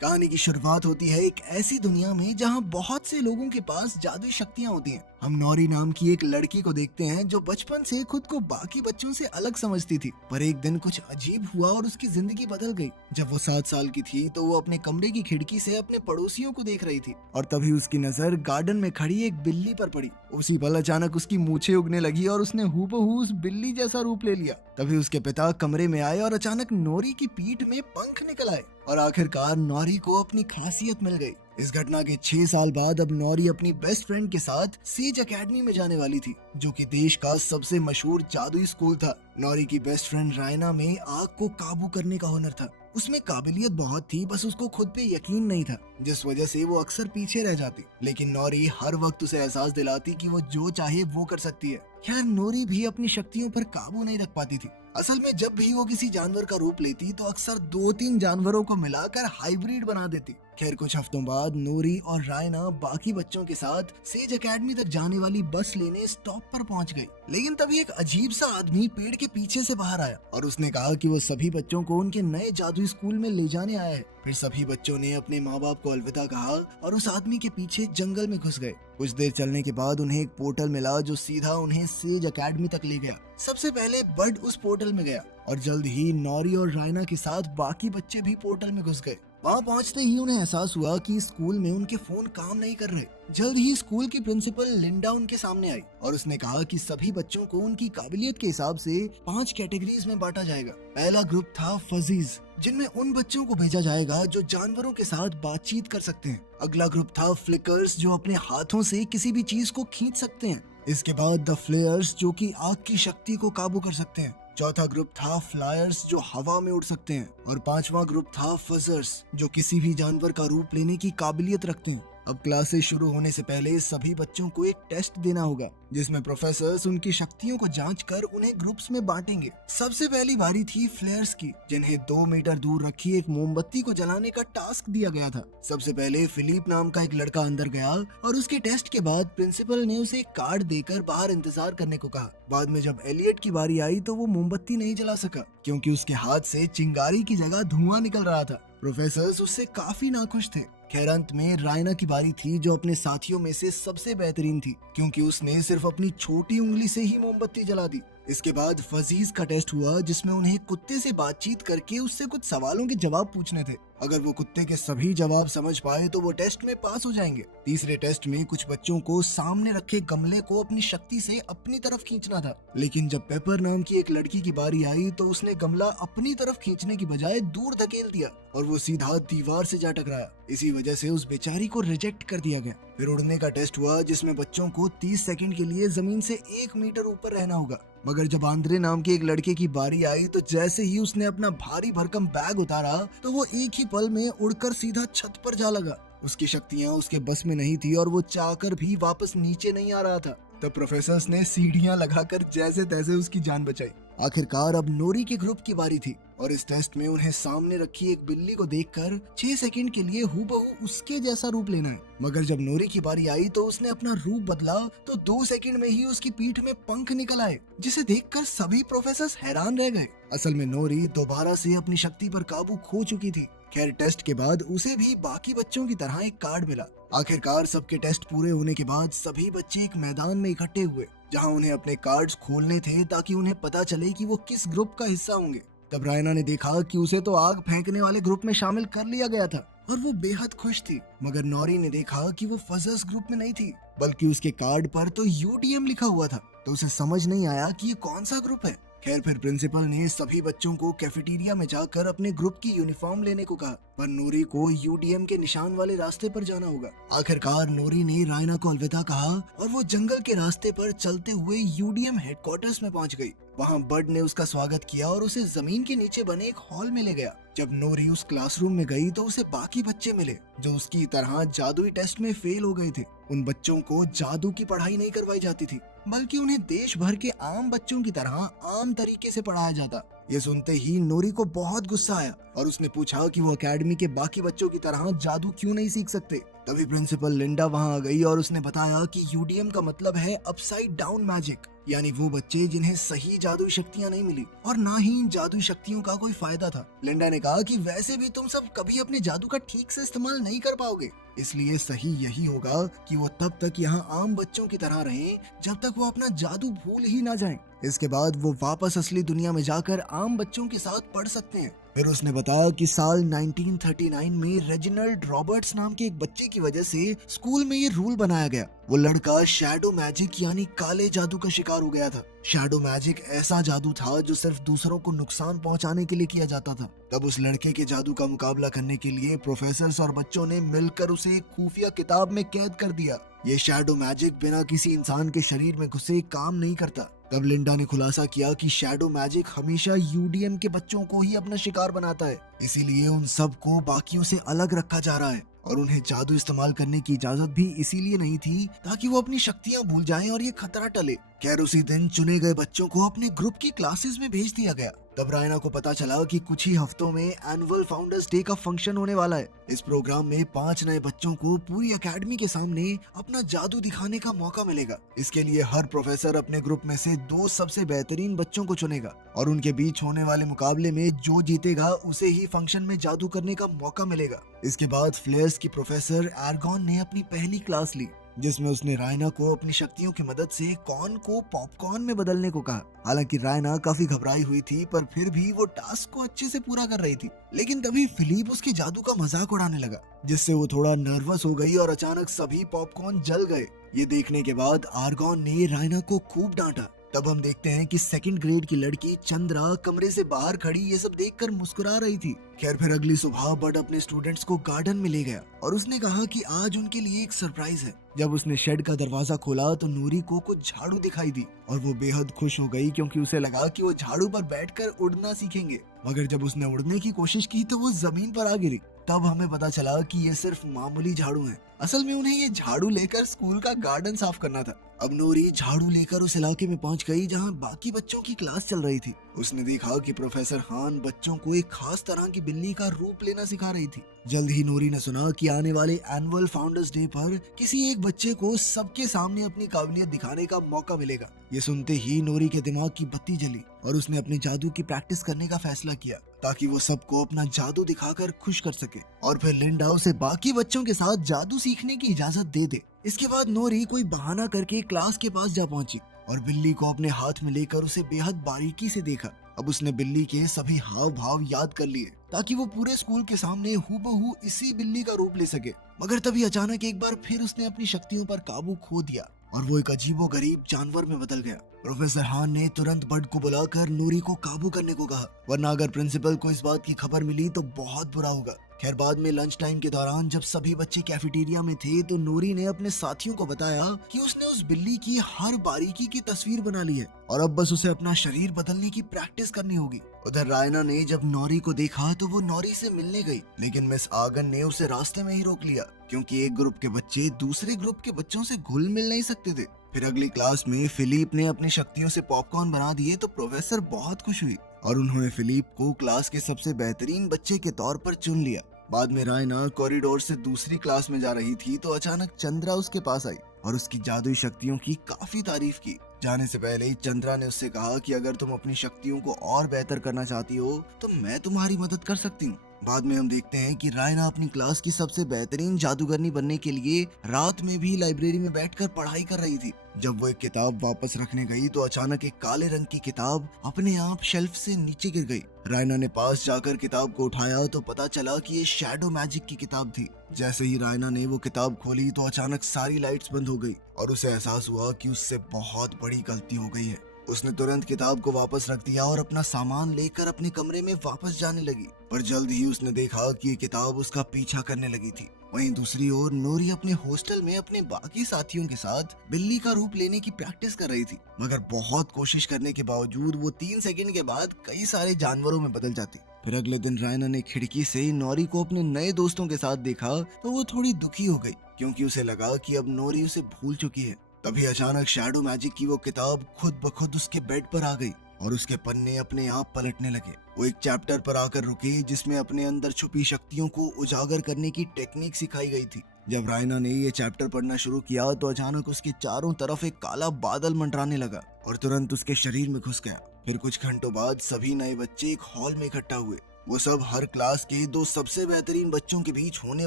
कहानी की शुरुआत होती है एक ऐसी दुनिया में जहां बहुत से लोगों के पास जादुई शक्तियां होती हैं। हम नौरी नाम की एक लड़की को देखते हैं जो बचपन से खुद को बाकी बच्चों से अलग समझती थी, पर एक दिन कुछ अजीब हुआ और उसकी जिंदगी बदल गई। जब वो 7 साल की थी तो वो अपने कमरे की खिड़की से अपने पड़ोसियों को देख रही थी और तभी उसकी नजर गार्डन में खड़ी एक बिल्ली पर पड़ी। उसी पल अचानक उसकी मूछें उगने लगी और उसने हूबहू उस बिल्ली जैसा रूप ले लिया। तभी उसके पिता कमरे में आए और अचानक नौरी की पीठ में पंख निकल आए और आखिरकार नौरी को अपनी खासियत मिल गई। इस घटना के 6 साल बाद अब नौरी अपनी बेस्ट फ्रेंड के साथ सेज एकेडमी में जाने वाली थी, जो कि देश का सबसे मशहूर जादुई स्कूल था। नौरी की बेस्ट फ्रेंड रायना में आग को काबू करने का हुनर था। उसमें काबिलियत बहुत थी, बस उसको खुद पे यकीन नहीं था, जिस वजह से वो अक्सर पीछे रह जाती। लेकिन नौरी हर वक्त उसे एहसास दिलाती कि वो जो चाहे वो कर सकती है। खैर, नौरी भी अपनी शक्तियों पर काबू नहीं रख पाती थी। असल में जब भी वो किसी जानवर का रूप लेती तो अक्सर 2-3 जानवरों को मिलाकर हाइब्रिड बना देती। खैर, कुछ हफ्तों बाद नूरी और रायना बाकी बच्चों के साथ सेज एकेडमी तक जाने वाली बस लेने स्टॉप पर पहुंच गई। लेकिन तभी एक अजीब सा आदमी पेड़ के पीछे से बाहर आया और उसने कहा कि वो सभी बच्चों को उनके नए जादुई स्कूल में ले जाने आया है। फिर सभी बच्चों ने अपने माँ बाप को अलविदा कहा और उस आदमी के पीछे जंगल में घुस गए। कुछ देर चलने के बाद उन्हें एक पोर्टल मिला जो सीधा उन्हें सेज एकेडमी तक ले गया। सबसे पहले बड उस पोर्टल में गया और जल्द ही नौरी और रायना के साथ बाकी बच्चे भी पोर्टल में घुस गए। वहाँ पहुँचते ही उन्हें एहसास हुआ कि स्कूल में उनके फोन काम नहीं कर रहे। जल्द ही स्कूल की प्रिंसिपल लिंडा उनके सामने आई और उसने कहा कि सभी बच्चों को उनकी काबिलियत के हिसाब से 5 कैटेगरीज में बांटा जाएगा। पहला ग्रुप था फजीज, जिनमें उन बच्चों को भेजा जाएगा जो जानवरों के साथ बातचीत कर सकते हैं। अगला ग्रुप था फ्लिकर्स, जो अपने हाथों से किसी भी चीज को खींच सकते हैं। इसके बाद द फ्लेयर्स, जो कि आग की शक्ति को काबू कर सकते हैं। चौथा ग्रुप था फ्लायर्स, जो हवा में उड़ सकते हैं। और 5वां ग्रुप था फजर्स, जो किसी भी जानवर का रूप लेने की काबिलियत रखते हैं। अब क्लासेस शुरू होने से पहले सभी बच्चों को एक टेस्ट देना होगा, जिसमें प्रोफेसर्स उनकी शक्तियों को जांच कर उन्हें ग्रुप्स में बांटेंगे। सबसे पहली बारी थी फ्लेयर्स की, जिन्हें 2 मीटर दूर रखी एक मोमबत्ती को जलाने का टास्क दिया गया था। सबसे पहले फिलिप नाम का एक लड़का अंदर गया और उसके टेस्ट के बाद प्रिंसिपल ने उसे एक कार्ड देकर बाहर इंतजार करने को कहा। बाद में जब एलियट की बारी आई तो वो मोमबत्ती नहीं जला सका, क्योंकि उसके हाथ से चिंगारी की जगह धुआं निकल रहा था। प्रोफेसर्स उससे काफी नाखुश थे। खैर, अंत में रायना की बारी थी, जो अपने साथियों में से सबसे बेहतरीन थी, क्योंकि उसने सिर्फ अपनी छोटी उंगली से ही मोमबत्ती जला दी। इसके बाद फजीज का टेस्ट हुआ, जिसमें उन्हें कुत्ते से बातचीत करके उससे कुछ सवालों के जवाब पूछने थे। अगर वो कुत्ते के सभी जवाब समझ पाए तो वो टेस्ट में पास हो जाएंगे। तीसरे टेस्ट में कुछ बच्चों को सामने रखे गमले को अपनी शक्ति से अपनी तरफ खींचना था, लेकिन जब पेपर नाम की एक लड़की की बारी आई तो उसने गमला अपनी तरफ खींचने की बजाय दूर धकेल दिया और वो सीधा दीवार से जा टकराया। इसी वजह से उस बेचारी को रिजेक्ट कर दिया गया। फिर उड़ने का टेस्ट हुआ, जिसमें बच्चों को 30 सेकंड के लिए जमीन से 1 मीटर ऊपर रहना होगा। मगर जब आंद्रे नाम के एक लड़के की बारी आई तो जैसे ही उसने अपना भारी भरकम बैग उतारा तो वो एक ही पल में उड़कर सीधा छत पर जा लगा। उसकी शक्तियां उसके बस में नहीं थी और वो चाहकर भी वापस नीचे नहीं आ रहा था। तब प्रोफेसर्स ने सीढ़ियां लगाकर जैसे तैसे उसकी जान बचाई। आखिरकार अब नोरी के ग्रुप की बारी थी और इस टेस्ट में उन्हें सामने रखी एक बिल्ली को देखकर 6 सेकंड के लिए हूबहू उसके जैसा रूप लेना है। मगर जब नोरी की बारी आई तो उसने अपना रूप बदला तो 2 सेकंड में ही उसकी पीठ में पंख निकल आए, जिसे देखकर सभी प्रोफेसर्स हैरान रह गए। असल में नोरी दोबारा से अपनी शक्ति पर काबू खो चुकी थी। खैर, टेस्ट के बाद उसे भी बाकी बच्चों की तरह एक कार्ड मिला। आखिरकार सबके टेस्ट पूरे होने के बाद सभी बच्चे एक मैदान में इकट्ठे हुए, जहां उन्हें अपने कार्ड्स खोलने थे ताकि उन्हें पता चले कि वो किस ग्रुप का हिस्सा होंगे। तब रायना ने देखा कि उसे तो आग फेंकने वाले ग्रुप में शामिल कर लिया गया था और वो बेहद खुश थी। मगर नौरी ने देखा कि वो फजर्स ग्रुप में नहीं थी, बल्कि उसके कार्ड पर तो यूडीएम लिखा हुआ था, तो उसे समझ नहीं आया कि ये कौन सा ग्रुप है। खैर, फिर प्रिंसिपल ने सभी बच्चों को कैफेटेरिया में जाकर अपने ग्रुप की यूनिफॉर्म लेने को कहा, पर नूरी को यूडीएम के निशान वाले रास्ते पर जाना होगा। आखिरकार नूरी ने रायना को अलविदा कहा और वो जंगल के रास्ते पर चलते हुए यूडीएम हेडक्वार्टर्स में पहुंच गई। वहां बड ने उसका स्वागत किया और उसे जमीन के नीचे बने एक हॉल में ले गया। जब नूरी उस क्लासरूम में गई तो उसे बाकी बच्चे मिले जो उसकी तरह जादुई टेस्ट में फेल हो गए थे। उन बच्चों को जादू की पढ़ाई नहीं करवाई जाती थी, बल्कि उन्हें देश भर के आम बच्चों की तरह आम तरीके से पढ़ाया जाता। ये सुनते ही नोरी को बहुत गुस्सा आया और उसने पूछा कि वो एकेडमी के बाकी बच्चों की तरह जादू क्यों नहीं सीख सकते। तभी प्रिंसिपल लिंडा वहां आ गई और उसने बताया कि यूडीएम का मतलब है अपसाइड डाउन मैजिक, यानी वो बच्चे जिन्हें सही जादुई शक्तियां नहीं मिली और ना ही इन जादुई शक्तियों का कोई फायदा था। लिंडा ने कहा कि वैसे भी तुम सब कभी अपने जादू का ठीक से इस्तेमाल नहीं कर पाओगे, इसलिए सही यही होगा कि वो तब तक यहाँ आम बच्चों की तरह रहें जब तक वो अपना जादू भूल ही ना जाएं। इसके बाद वो वापस असली दुनिया में जाकर आम बच्चों के साथ पढ़ सकते हैं। फिर उसने बताया कि साल 1939 में रेजिनाल्ड रॉबर्ट्स नाम के एक बच्चे की वजह से स्कूल में ये रूल बनाया गया। वो लड़का शैडो मैजिक यानी काले जादू का शिकार हो गया था। शैडो मैजिक ऐसा जादू था जो सिर्फ दूसरों को नुकसान पहुंचाने के लिए किया जाता था। तब उस लड़के के जादू का मुकाबला करने के लिए प्रोफेसर्स और बच्चों ने मिलकर उसे एक खुफिया किताब में कैद कर दिया। ये शैडो मैजिक बिना किसी इंसान के शरीर में घुसे काम नहीं करता। तब लिंडा ने खुलासा किया कि शैडो मैजिक हमेशा यूडीएम के बच्चों को ही अपना शिकार बनाता है, इसीलिए उन सब को बाकियों से अलग रखा जा रहा है और उन्हें जादू इस्तेमाल करने की इजाजत भी इसीलिए नहीं थी ताकि वो अपनी शक्तियां भूल जाएं और ये खतरा टले। खैर उसी दिन चुने गए बच्चों को अपने ग्रुप की क्लासेस में भेज दिया गया। तब रायना को पता चला कि कुछ ही हफ्तों में एनुअल फाउंडर्स डे का फंक्शन होने वाला है। इस प्रोग्राम में 5 नए बच्चों को पूरी एकेडमी के सामने अपना जादू दिखाने का मौका मिलेगा। इसके लिए हर प्रोफेसर अपने ग्रुप में से 2 सबसे बेहतरीन बच्चों को चुनेगा और उनके बीच होने वाले मुकाबले में जो जीतेगा उसे ही फंक्शन में जादू करने का मौका मिलेगा। इसके बाद फ्लेयर्स की प्रोफेसर एर्गॉन ने अपनी पहली क्लास ली, जिसमें उसने रायना को अपनी शक्तियों की मदद से कॉर्न को पॉपकॉर्न में बदलने को कहा। हालांकि रायना काफी घबराई हुई थी, पर फिर भी वो टास्क को अच्छे से पूरा कर रही थी। लेकिन तभी फिलिप उसके जादू का मजाक उड़ाने लगा, जिससे वो थोड़ा नर्वस हो गई और अचानक सभी पॉपकॉर्न जल गए। ये देखने के बाद आर्गॉन ने रायना को खूब डांटा। तब हम देखते हैं कि 2nd ग्रेड की लड़की चंद्रा कमरे से बाहर खड़ी ये सब देखकर मुस्कुरा रही थी। खैर फिर अगली सुबह बड अपने स्टूडेंट्स को गार्डन में ले गया और उसने कहा कि आज उनके लिए एक सरप्राइज है। जब उसने शेड का दरवाजा खोला तो नूरी को कुछ झाड़ू दिखाई दी और वो बेहद खुश हो गई, क्योंकि उसे लगा कि वो झाड़ू पर बैठकर उड़ना सीखेंगे। मगर जब उसने उड़ने की कोशिश की तो वो जमीन पर आ गिरी। तब हमें पता चला कि ये सिर्फ मामूली झाड़ू हैं। असल में उन्हें ये झाड़ू लेकर स्कूल का गार्डन साफ करना था। अब नूरी झाड़ू लेकर उस इलाके में पहुंच गई जहां बाकी बच्चों की क्लास चल रही थी। उसने देखा कि प्रोफेसर हान बच्चों को एक खास तरह की बिल्ली का रूप लेना सिखा रही थी। जल्द ही नूरी ने सुना कि आने वाले एनुअल फाउंडर्स डे पर किसी एक बच्चे को सबके सामने अपनी काबिलियत दिखाने का मौका मिलेगा। ये सुनते ही नूरी के दिमाग की बत्ती जली और उसने अपने जादू की प्रैक्टिस करने का फैसला किया ताकि वो सबको अपना जादू दिखाकर खुश कर सके और फिर लिंडा उसे बाकी बच्चों के साथ जादू सीखने की इजाजत दे दे। इसके बाद नूरी कोई बहाना करके क्लास के पास जा पहुंची और बिल्ली को अपने हाथ में लेकर उसे बेहद बारीकी से देखा। अब उसने बिल्ली के सभी हाव भाव याद कर लिए ताकि वो पूरे स्कूल के सामने हूबहू इसी बिल्ली का रूप ले सके। मगर तभी अचानक एक बार फिर उसने अपनी शक्तियों पर काबू खो दिया और वो एक अजीबोगरीब जानवर में बदल गया। प्रोफेसर हान ने तुरंत बड को बुलाकर नूरी को काबू करने को कहा, वरना अगर प्रिंसिपल को इस बात की खबर मिली तो बहुत बुरा होगा। खैर बाद में लंच टाइम के दौरान जब सभी बच्चे कैफेटेरिया में थे तो नूरी ने अपने साथियों को बताया कि उसने उस बिल्ली की हर बारीकी की तस्वीर बना ली है और अब बस उसे अपना शरीर बदलने की प्रैक्टिस करनी होगी। उधर रायना ने जब नौरी को देखा तो वो नौरी से मिलने गई, लेकिन मिस आगन ने उसे रास्ते में ही रोक लिया क्योंकि एक ग्रुप के बच्चे दूसरे ग्रुप के बच्चों से घुल मिल नहीं सकते थे। फिर अगली क्लास में फिलिप ने अपनी शक्तियों से पॉपकॉर्न बना दिए तो प्रोफेसर बहुत खुश हुई और उन्होंने फिलिप को क्लास के सबसे बेहतरीन बच्चे के तौर पर चुन लिया। बाद में रायना कॉरिडोर से दूसरी क्लास में जा रही थी तो अचानक चंद्रा उसके पास आई और उसकी जादुई शक्तियों की काफी तारीफ की। जाने से पहले ही चंद्रा ने उससे कहा कि अगर तुम अपनी शक्तियों को और बेहतर करना चाहती हो तो मैं तुम्हारी मदद कर सकती हूँ। बाद में हम देखते हैं कि रायना अपनी क्लास की सबसे बेहतरीन जादूगरनी बनने के लिए रात में भी लाइब्रेरी में बैठकर पढ़ाई कर रही थी। जब वो एक किताब वापस रखने गई तो अचानक एक काले रंग की किताब अपने आप शेल्फ से नीचे गिर गई। रायना ने पास जाकर किताब को उठाया तो पता चला कि ये शैडो मैजिक की किताब थी। जैसे ही रायना ने वो किताब खोली तो अचानक सारी लाइट्स बंद हो गई और उसे एहसास हुआ कि उससे बहुत बड़ी गलती हो गई है। उसने तुरंत किताब को वापस रख दिया और अपना सामान लेकर अपने कमरे में वापस जाने लगी, पर जल्द ही उसने देखा कि ये किताब उसका पीछा करने लगी थी। वहीं दूसरी ओर नूरी अपने हॉस्टल में अपने बाकी साथियों के साथ बिल्ली का रूप लेने की प्रैक्टिस कर रही थी, मगर बहुत कोशिश करने के बावजूद वो 3 सेकंड के बाद कई सारे जानवरों में बदल जाती। फिर अगले दिन रायना ने खिड़की से नौरी को अपने नए दोस्तों के साथ देखा तो वो थोड़ी दुखी हो गई क्योंकि उसे लगा कि अब नौरी उसे भूल चुकी है। तभी अचानक शैडो मैजिक की वो किताब खुद ब खुद उसके बेड पर आ गई और उसके पन्ने अपने आप पलटने लगे। वो एक चैप्टर पर आकर रुके जिसमें अपने अंदर छुपी शक्तियों को उजागर करने की टेक्निक सिखाई गई थी। जब रायना ने ये चैप्टर पढ़ना शुरू किया तो अचानक उसके चारों तरफ एक काला बादल मंडराने लगा और तुरंत उसके शरीर में घुस गया। फिर कुछ घंटों बाद सभी नए बच्चे एक हॉल में इकट्ठा हुए। वो सब हर क्लास के 2 सबसे बेहतरीन बच्चों के बीच होने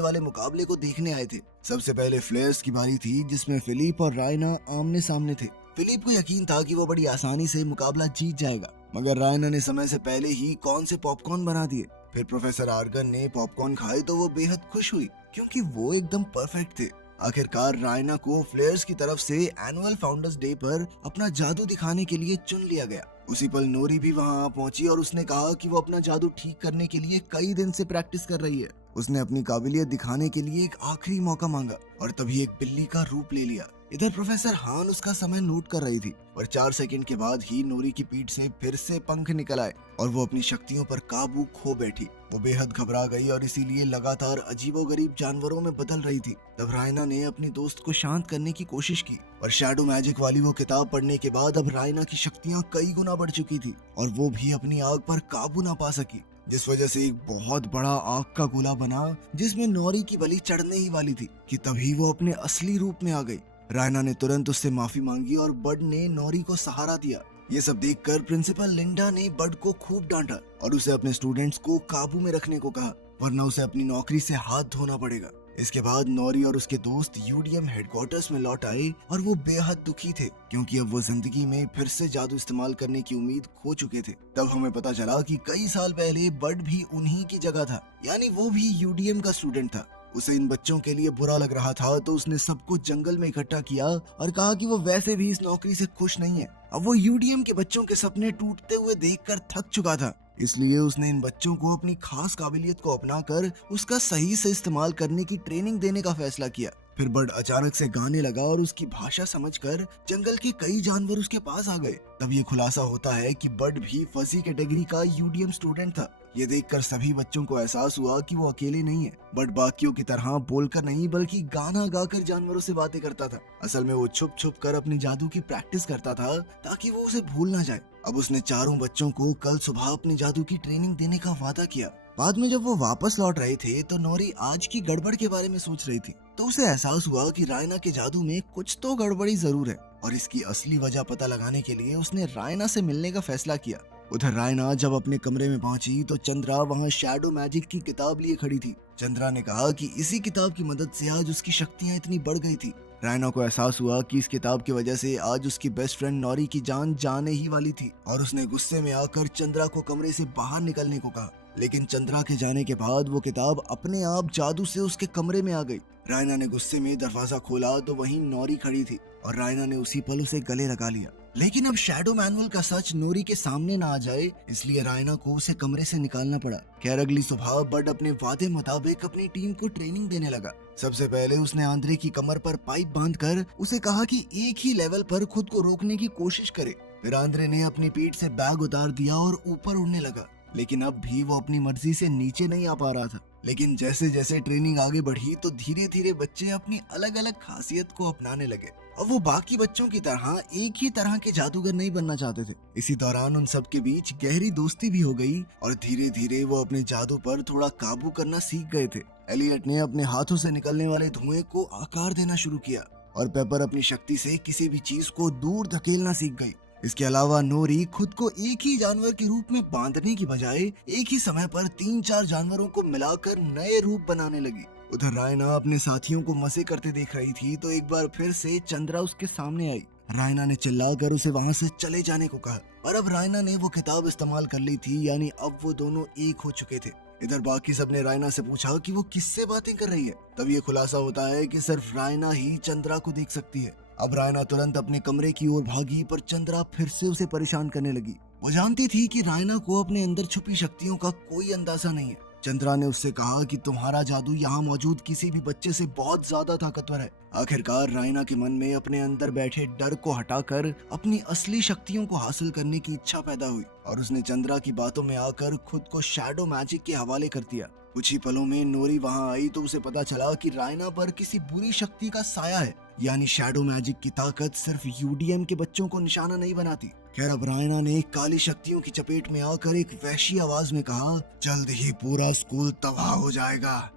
वाले मुकाबले को देखने आए थे। सबसे पहले फ्लेयर्स की बारी थी, जिसमें फिलिप और रायना आमने सामने थे। फिलिप को यकीन था कि वो बड़ी आसानी से मुकाबला जीत जाएगा, मगर रायना ने समय से पहले ही कौन से पॉपकॉर्न बना दिए। फिर प्रोफेसर आर्गन ने पॉपकॉर्न खाए तो वो बेहद खुश हुई क्योंकि वो एकदम परफेक्ट थे। आखिरकार रायना को फ्लेयर्स की तरफ से एनुअल फाउंडर्स डे पर अपना जादू दिखाने के लिए चुन लिया गया। उसी पल नोरी भी वहां पहुंची और उसने कहा कि वो अपना जादू ठीक करने के लिए कई दिन से प्रैक्टिस कर रही है। उसने अपनी काबिलियत दिखाने के लिए एक आखिरी मौका मांगा और तभी एक बिल्ली का रूप ले लिया। इधर प्रोफेसर हान उसका समय नोट कर रही थी और 4 सेकंड के बाद ही नोरी की पीठ से फिर से पंख निकल आए और वो अपनी शक्तियों पर काबू खो बैठी। वो बेहद घबरा गई और इसीलिए लगातार अजीबोगरीब जानवरों में बदल रही थी। तब रायना ने अपनी दोस्त को शांत करने की कोशिश की और शैडो मैजिक वाली वो किताब पढ़ने के बाद अब रायना की शक्तियाँ कई गुना बढ़ चुकी थी और वो भी अपनी आग पर काबू ना पा सकी, जिस वजह से एक बहुत बड़ा आग का गोला बना जिसमें नोरी की बलि चढ़ने ही वाली थी कि तभी वो अपने असली रूप में आ गई। रायना ने तुरंत उससे माफी मांगी और बड ने नोरी को सहारा दिया। ये सब देखकर प्रिंसिपल लिंडा ने बड को खूब डांटा और उसे अपने स्टूडेंट्स को काबू में रखने को कहा, वरना उसे अपनी नौकरी से हाथ धोना पड़ेगा। इसके बाद नोरी और उसके दोस्त यूडीएम हेडक्वार्टर्स में लौट आए और वो बेहद दुखी थे क्योंकि अब वो जिंदगी में फिर से जादू इस्तेमाल करने की उम्मीद खो चुके थे। तब हमें पता चला कि कई साल पहले बड भी उन्हीं की जगह था, यानी वो भी यूडीएम का स्टूडेंट था। उसे इन बच्चों के लिए बुरा लग रहा था तो उसने सबको जंगल में इकट्ठा किया और कहा कि वो वैसे भी इस नौकरी से खुश नहीं है। अब वो यूडीएम के बच्चों के सपने टूटते हुए देखकर थक चुका था, इसलिए उसने इन बच्चों को अपनी खास काबिलियत को अपनाकर उसका सही से इस्तेमाल करने की ट्रेनिंग देने का फैसला किया। फिर बड अचानक से गाने लगा और उसकी भाषा समझकर जंगल के कई जानवर उसके पास आ गए। तब ये खुलासा होता है कि बड भी फजी कैटेगरी का यूडीएम स्टूडेंट था। ये देखकर सभी बच्चों को एहसास हुआ कि वो अकेले नहीं है। बड बाकियों की तरह बोलकर नहीं बल्कि गाना गाकर जानवरों से बातें करता था। असल में वो छुप छुप कर अपने जादू की प्रैक्टिस करता था ताकि वो उसे भूल ना जाए। अब उसने चारों बच्चों को कल सुबह अपने जादू की ट्रेनिंग देने का वादा किया। बाद में जब वो वापस लौट रहे थे तो नोरी आज की गड़बड़ के बारे में सोच रही थी, तो उसे एहसास हुआ कि रायना के जादू में कुछ तो गड़बड़ी जरूर है और इसकी असली वजह पता लगाने के लिए उसने रायना से मिलने का फैसला किया। उधर रायना जब अपने कमरे में पहुंची तो चंद्रा वहां शैडो मैजिक की किताब लिए खड़ी थी। चंद्रा ने कहा कि इसी किताब की मदद से आज उसकी शक्तियां इतनी बढ़ गई थी। रायना को एहसास हुआ कि इस किताब की वजह से आज उसकी बेस्ट फ्रेंड नोरी की जान जाने ही वाली थी और उसने गुस्से में आकर चंद्रा को कमरे से बाहर निकलने को कहा। लेकिन चंद्रा के जाने के बाद वो किताब अपने आप जादू से उसके कमरे में आ गई। रायना ने गुस्से में दरवाजा खोला तो वहीं नोरी खड़ी थी और रायना ने उसी पल उसे गले लगा लिया। लेकिन अब शैडो मैनुअल का सच नोरी के सामने ना आ जाए, इसलिए रायना को उसे कमरे से निकालना पड़ा। खैर अगली सुबह बड अपने वादे मुताबिक अपनी टीम को ट्रेनिंग देने लगा। सबसे पहले उसने आंद्रे की कमर पर पाइप बांधकर उसे कहा कि एक ही लेवल पर खुद को रोकने की कोशिश करे। फिर आंद्रे ने अपनी पीठ से बैग उतार दिया और ऊपर उड़ने लगा, लेकिन अब भी वो अपनी मर्जी से नीचे नहीं आ पा रहा था। लेकिन जैसे जैसे ट्रेनिंग आगे बढ़ी तो धीरे धीरे बच्चे अपनी अलग अलग खासियत को अपनाने लगे और वो बाकी बच्चों की तरह एक ही तरह के जादूगर नहीं बनना चाहते थे। इसी दौरान उन सब के बीच गहरी दोस्ती भी हो गई और धीरे धीरे वो अपने जादू पर थोड़ा काबू करना सीख गए थे। एलियट ने अपने हाथों से निकलने वाले धुएं को आकार देना शुरू किया और पेपर अपनी शक्ति से किसी भी चीज को दूर धकेलना सीख गई। इसके अलावा नोरी खुद को एक ही जानवर के रूप में बांधने की बजाय एक ही समय पर 3-4 जानवरों को मिलाकर नए रूप बनाने लगी। उधर रायना अपने साथियों को मजे करते देख रही थी तो एक बार फिर से चंद्रा उसके सामने आई। रायना ने चिल्लाकर उसे वहां से चले जाने को कहा और अब रायना ने वो किताब इस्तेमाल कर ली थी, यानी अब वो दोनों एक हो चुके थे। इधर बाकी सब ने रायना से पूछा कि वो किससे बातें कर रही है। तब ये खुलासा होता है कि सिर्फ रायना ही चंद्रा को देख सकती है। अब रायना तुरंत अपने कमरे की ओर भागी पर चंद्रा फिर से उसे परेशान करने लगी। वो जानती थी कि रायना को अपने अंदर छुपी शक्तियों का कोई अंदाजा नहीं है। चंद्रा ने उससे कहा कि तुम्हारा जादू यहाँ मौजूद किसी भी बच्चे से बहुत ज्यादा ताकतवर है। आखिरकार रायना के मन में अपने अंदर बैठे डर को हटाकर अपनी असली शक्तियों को हासिल करने की इच्छा पैदा हुई और उसने चंद्रा की बातों में आकर खुद को शैडो मैजिक के हवाले कर दिया। कुछ ही पलों में नोरी वहां आई तो उसे पता चला कि रायना पर किसी बुरी शक्ति का साया है, यानी शैडो मैजिक की ताकत सिर्फ यूडीएम के बच्चों को निशाना नहीं बनाती खैर अब रायना ने काली शक्तियों की चपेट में आकर एक वहशी आवाज में कहा, जल्द ही पूरा स्कूल तबाह हो जाएगा।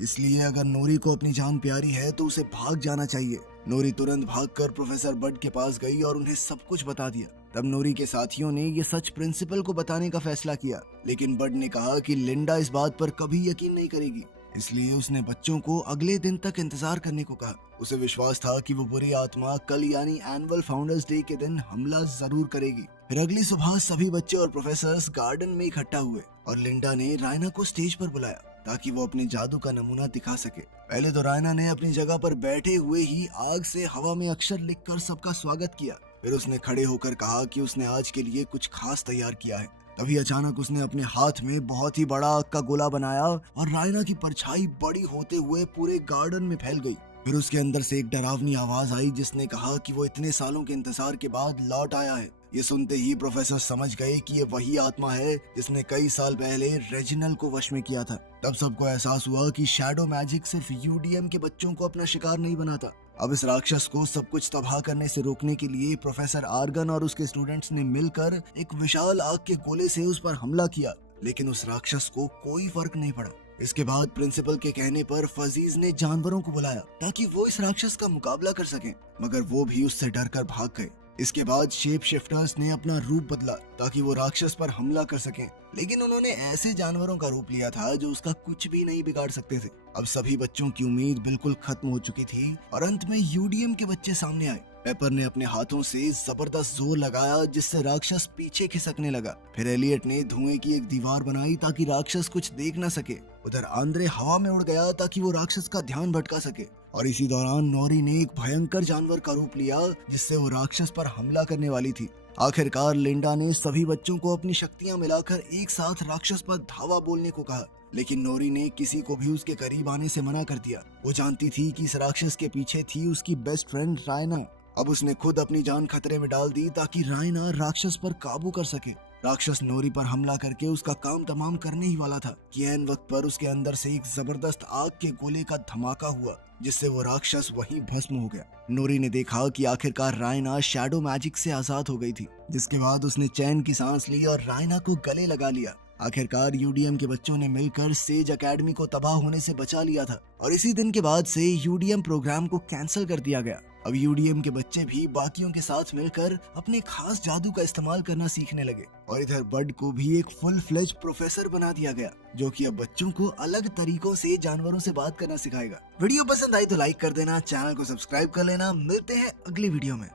इसलिए अगर नोरी को अपनी जान प्यारी है तो उसे भाग जाना चाहिए। नोरी तुरंत भागकर प्रोफेसर बड के पास गई और उन्हें सब कुछ बता दिया। तब नोरी के साथियों ने ये सच प्रिंसिपल को बताने का फैसला किया, लेकिन बड ने कहा कि लिंडा इस बात पर कभी यकीन नहीं करेगी, इसलिए उसने बच्चों को अगले दिन तक इंतजार करने को कहा। उसे विश्वास था कि वो बुरी आत्मा कल यानी एनुअल फाउंडर्स डे के दिन हमला जरूर करेगी। फिर अगली सुबह सभी बच्चे और प्रोफेसर्स गार्डन में इकट्ठा हुए और लिंडा ने रायना को स्टेज पर बुलाया ताकि वो अपने जादू का नमूना दिखा सके। पहले तो रायना ने अपनी जगह पर बैठे हुए ही आग से हवा में अक्षर लिखकर सबका स्वागत किया। फिर उसने खड़े होकर कहा कि उसने आज के लिए कुछ खास तैयार किया है। तभी अचानक उसने अपने हाथ में बहुत ही बड़ा आग का गोला बनाया और रायना की परछाई बड़ी होते हुए पूरे गार्डन में फैल गई। फिर उसके अंदर से एक डरावनी आवाज आई जिसने कहा कि वो इतने सालों के इंतजार के बाद लौट आया है। ये सुनते ही प्रोफेसर समझ गए कि ये वही आत्मा है जिसने कई साल पहले रेजिनल को वश में किया था। तब सबको एहसास हुआ कि शैडो मैजिक सिर्फ यूडीएम के बच्चों को अपना शिकार नहीं बनाता। अब इस राक्षस को सब कुछ तबाह करने से रोकने के लिए प्रोफेसर आर्गन और उसके स्टूडेंट्स ने मिलकर एक विशाल आग के गोले से उस पर हमला किया, लेकिन उस राक्षस को कोई फर्क नहीं पड़ा। इसके बाद प्रिंसिपल के कहने पर फजीज ने जानवरों को बुलाया ताकि वो इस राक्षस का मुकाबला कर सकें, मगर वो भी उससे डरकर भाग गए। इसके बाद शेप शिफ्टर्स ने अपना रूप बदला ताकि वो राक्षस पर हमला कर सकें, लेकिन उन्होंने ऐसे जानवरों का रूप लिया था जो उसका कुछ भी नहीं बिगाड़ सकते थे। अब सभी बच्चों की उम्मीद बिल्कुल खत्म हो चुकी थी और अंत में यूडीएम के बच्चे सामने आए। पेपर ने अपने हाथों से जबरदस्त जोर लगाया जिससे राक्षस पीछे खिसकने लगा। फिर एलियट ने धुएं की एक दीवार बनाई ताकि राक्षस कुछ देख न सके। उधर आंद्रे हवा में उड़ गया ताकि वो राक्षस का ध्यान भटका सके। और इसी दौरान नोरी ने एक भयंकर जानवर का रूप लिया जिससे वो राक्षस पर हमला करने वाली थी। आखिरकार लिंडा ने सभी बच्चों को अपनी शक्तियां मिलाकर एक साथ राक्षस पर धावा बोलने को कहा, लेकिन नोरी ने किसी को भी उसके करीब आने से मना कर दिया। वो जानती थी कि इस राक्षस के पीछे थी उसकी बेस्ट फ्रेंड रायना। अब उसने खुद अपनी जान खतरे में डाल दी ताकि रायना राक्षस पर काबू कर सके। राक्षस नोरी पर हमला करके उसका काम तमाम करने ही वाला था कि ऐन वक्त पर उसके अंदर से एक जबरदस्त आग के गोले का धमाका हुआ जिससे वो राक्षस वहीं भस्म हो गया। नोरी ने देखा कि आखिरकार रायना शैडो मैजिक से आजाद हो गई थी, जिसके बाद उसने चैन की सांस ली और रायना को गले लगा लिया। आखिरकार यूडीएम के बच्चों ने मिलकर सेज एकेडमी को तबाह होने से बचा लिया था और इसी दिन के बाद से यूडीएम प्रोग्राम को कैंसिल कर दिया गया। अब यूडीएम के बच्चे भी बाकियों के साथ मिलकर अपने खास जादू का इस्तेमाल करना सीखने लगे और इधर बड को भी एक फुल फ्लेज प्रोफेसर बना दिया गया जो कि अब बच्चों को अलग तरीकों से जानवरों से बात करना सिखाएगा। वीडियो पसंद आई तो लाइक कर देना, चैनल को सब्सक्राइब कर लेना। मिलते हैं अगली वीडियो में।